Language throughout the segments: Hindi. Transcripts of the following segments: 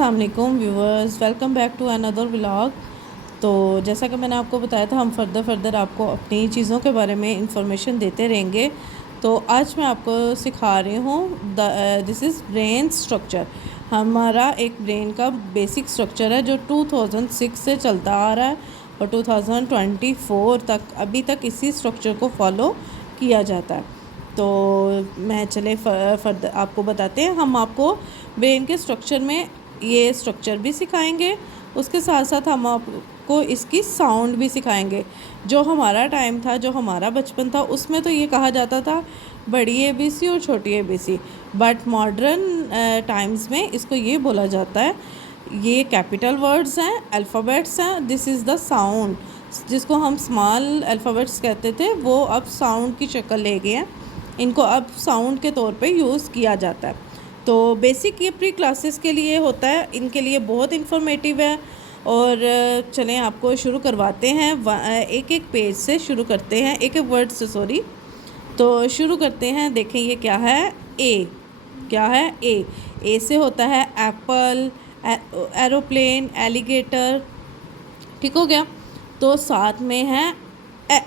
अस्सलाम वालेकुम viewers, welcome back to another vlog. तो जैसा कि मैंने आपको बताया था, हम फर्दर आपको अपनी चीज़ों के बारे में इंफॉर्मेशन देते रहेंगे। तो आज मैं आपको सिखा रही हूँ दिस इज़ ब्रेन स्ट्रक्चर। हमारा एक ब्रेन का बेसिक स्ट्रक्चर है जो 2006 से चलता आ रहा है और 2024 तक अभी तक इसी स्ट्रक्चर को फॉलो किया जाता है। तो मैं चले फर्दर आपको बताते हैं। हम आपको ब्रेन के स्ट्रक्चर में ये स्ट्रक्चर भी सिखाएंगे, उसके साथ साथ हम आपको इसकी साउंड भी सिखाएंगे। जो हमारा टाइम था, जो हमारा बचपन था, उसमें तो ये कहा जाता था बड़ी ABC और छोटी ABC, बट मॉडर्न टाइम्स में इसको ये बोला जाता है, ये कैपिटल वर्ड्स हैं, अल्फ़ाबेट्स हैं, दिस इज़ द साउंड। जिसको हम स्मॉल अल्फ़ाबेट्स कहते थे वो अब साउंड की शक्ल ले गए हैं, इनको अब साउंड के तौर पे यूज़ किया जाता है। तो बेसिक ये प्री क्लासेस के लिए होता है, इनके लिए बहुत इन्फॉर्मेटिव है। और चलें आपको शुरू करवाते हैं, एक एक पेज से शुरू करते हैं, एक एक वर्ड से सॉरी। तो शुरू करते हैं। देखें ये क्या है, ए। क्या है ए से होता है एप्पल, एरोप्लेन, एलिगेटर। ठीक हो गया। तो साथ में है ए,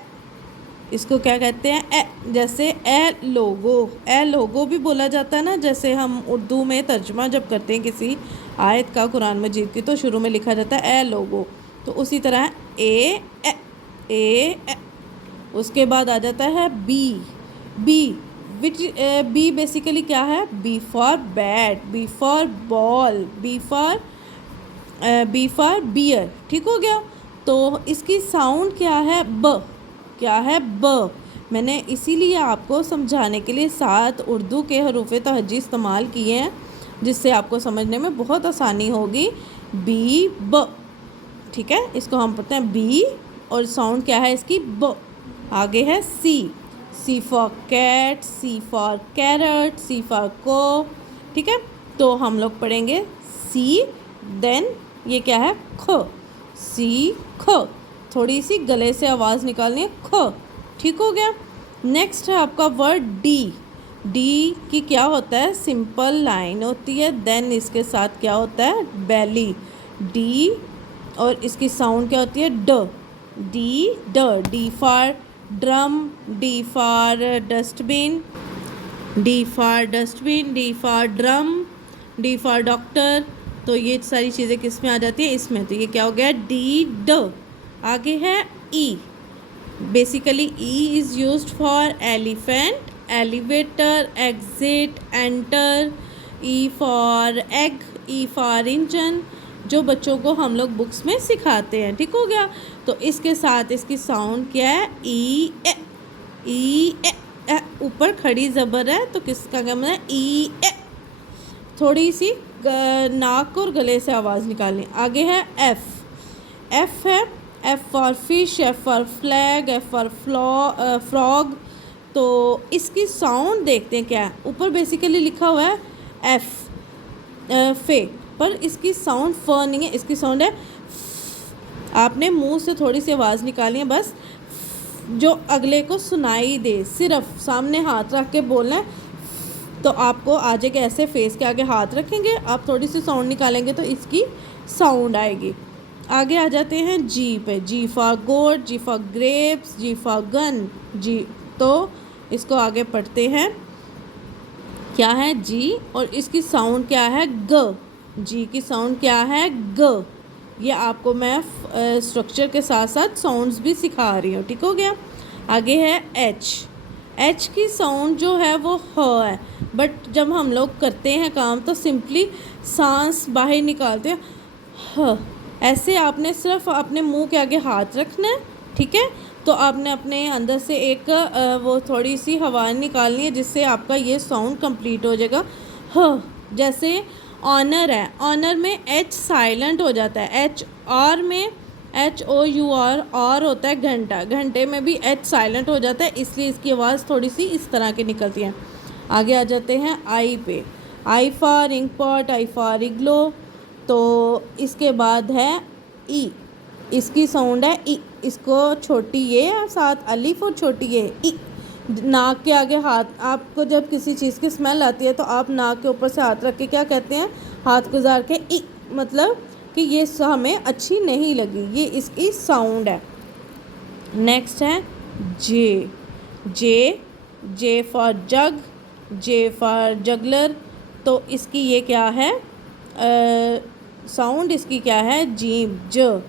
इसको क्या कहते हैं, जैसे ए लोगो भी बोला जाता है ना। जैसे हम उर्दू में तर्जुमा जब करते हैं किसी आयत का कुरान मजीद की, तो शुरू में लिखा जाता है ए लोगो। तो उसी तरह ए, उसके बाद आ जाता है बी विच बी बेसिकली क्या है, B for bat, B for ball, B for beer. ठीक हो गया। तो इसकी साउंड क्या है, ब। मैंने इसीलिए आपको समझाने के लिए 7 उर्दू के हरूफ तहज्जी इस्तेमाल किए हैं, जिससे आपको समझने में बहुत आसानी होगी। बी ब, ठीक है। इसको हम पढ़ते हैं बी और साउंड क्या है इसकी, ब। आगे है C for cat, C for carrot, C for cow. ठीक है। तो हम लोग पढ़ेंगे सी, देन ये क्या है, ख, सी ख। थोड़ी सी गले से आवाज़ निकालनी है, ख। ठीक हो गया। नेक्स्ट है आपका वर्ड डी की क्या होता है, सिंपल लाइन होती है, देन इसके साथ क्या होता है, बेली, डी। और इसकी साउंड क्या होती है, ड, D for drum, D for dustbin, D for drum, D for doctor. तो ये सारी चीज़ें किस में आ जाती है, इसमें। तो ये क्या हो गया, डी ड। आगे है E. Basically E is used for elephant, elevator, exit, enter. E for egg, E for engine, जो बच्चों को हम लोग बुक्स में सिखाते हैं। ठीक हो गया। तो इसके साथ इसकी साउंड क्या है, ई ए। ऊपर खड़ी ज़बर है तो किसका क्या मतलब है, ई ए। थोड़ी सी नाक और गले से आवाज़ निकालनी। आगे है एफ है, F for fish, F for flag, F for frog. तो इसकी साउंड देखते हैं क्या है। ऊपर बेसिकली लिखा हुआ है एफ, फे, पर इसकी साउंड फ नहीं है, इसकी साउंड है। आपने मुंह से थोड़ी सी आवाज़ निकालनी है, बस जो अगले को सुनाई दे, सिर्फ सामने हाथ रख के बोलना है। तो आपको आ जाएगा ऐसे, फेस के आगे हाथ रखेंगे, आप थोड़ी सी साउंड निकालेंगे तो इसकी साउंड आएगी। आगे आ जाते हैं जी पे, G for goat, G for grapes, G for gun, G. तो इसको आगे पढ़ते हैं, क्या है जी, और इसकी साउंड क्या है, ग। जी की साउंड क्या है, ग। ये आपको मैं स्ट्रक्चर के साथ साथ साउंड्स भी सिखा रही हूँ। ठीक हो गया। आगे है एच की साउंड जो है वो ह है, बट जब हम लोग करते हैं काम तो सिंपली सांस बाहर निकालते हैं, ह। ऐसे आपने सिर्फ अपने मुंह के आगे हाथ रखना है, ठीक है। तो आपने अपने अंदर से एक वो थोड़ी सी हवा निकालनी है, जिससे आपका ये साउंड कंप्लीट हो जाएगा, ह। जैसे ऑनर है, ऑनर में एच साइलेंट हो जाता है, एच आर में HOUR और होता है घंटा, घंटे में भी एच साइलेंट हो जाता है, इसलिए इसकी आवाज़ थोड़ी सी इस तरह की निकलती है। आगे आ जाते हैं आई पे, I for ink pot, I for igloo. तो इसके बाद है ई, इसकी साउंड है ई। इसको छोटी ये है, साथ अलिफ और छोटी ये ई। नाक के आगे हाथ, आपको जब किसी चीज़ की स्मेल आती है तो आप नाक के ऊपर से हाथ रख के क्या कहते हैं, हाथ गुजार के ई मतलब कि ये हमें अच्छी नहीं लगी, ये इसकी साउंड है। नेक्स्ट है J. J, J for jug, J for juggler, तो इसकी ये क्या है, साउंड इसकी क्या है, जीम, ज,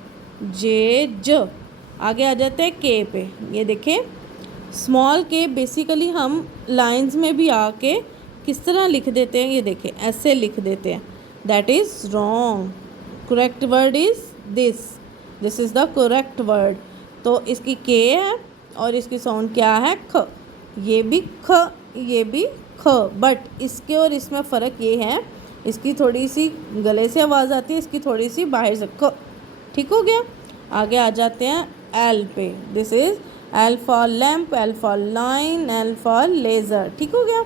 जे ज। आगे आ जाते हैं के पे। ये देखें स्मॉल के बेसिकली हम लाइंस में भी आके किस तरह लिख देते हैं, ये देखें ऐसे लिख देते हैं, that is wrong. Correct word is this, this is the correct word. तो इसकी के है और इसकी साउंड क्या है, ख। ये भी ख, ये भी ख, बट इसके और इसमें फ़र्क ये है, इसकी थोड़ी सी गले से आवाज़ आती है, इसकी थोड़ी सी बाहर से, ख। ठीक हो गया। आगे आ जाते हैं एल पे। This is L for lamp, L for line, L for laser. ठीक हो गया।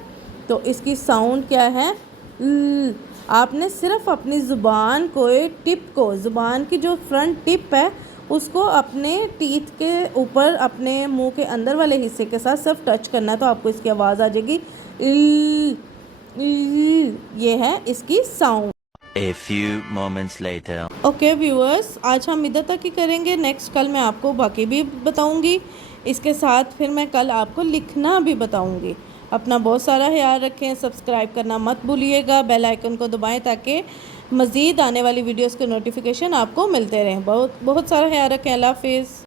तो इसकी साउंड क्या है, ल। आपने सिर्फ अपनी ज़ुबान को, टिप को, ज़ुबान की जो फ्रंट टिप है उसको अपने टीथ के ऊपर, अपने मुंह के अंदर वाले हिस्से के साथ सिर्फ टच करना है तो आपको इसकी आवाज़ आ जाएगी, ये है इसकी sound. A few moments later. Okay viewers, आज हम इधर तक ही करेंगे। नेक्स्ट कल मैं आपको बाकी भी बताऊंगी, इसके साथ फिर मैं कल आपको लिखना भी बताऊंगी। अपना बहुत सारा ख्याल रखें, सब्सक्राइब करना मत भूलिएगा, बेल आइकन को दबाएं ताकि मज़ीद आने वाली वीडियोस के नोटिफिकेशन आपको मिलते रहें। बहुत बहुत सारा ख्याल रखें। अल्लाह हाफिज़।